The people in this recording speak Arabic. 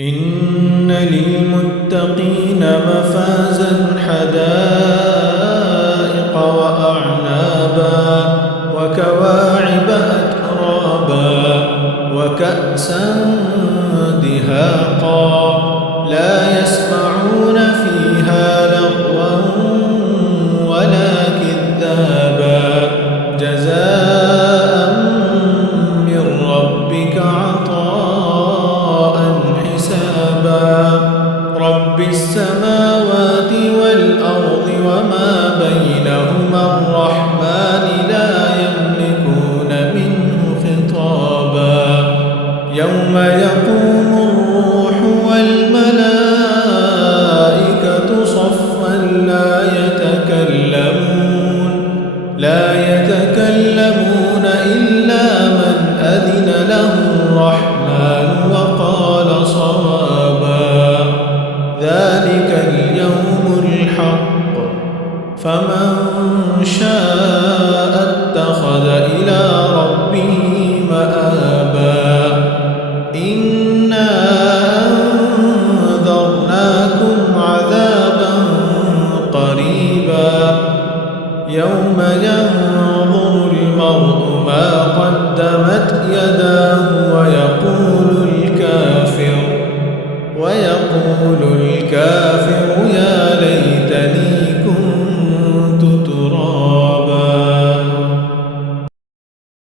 إن للمتقين مفازا حدائق وأعنابا وكواعب أترابا وكأسا دهاقا لا يسمعون فيها لغوا ولا كذابا جزاء من ربك عطاء حسابا رب السماوات والأرض وما بينهما الرحمن لا يملكون منه خطابا يوم يقوم الروح والملائكة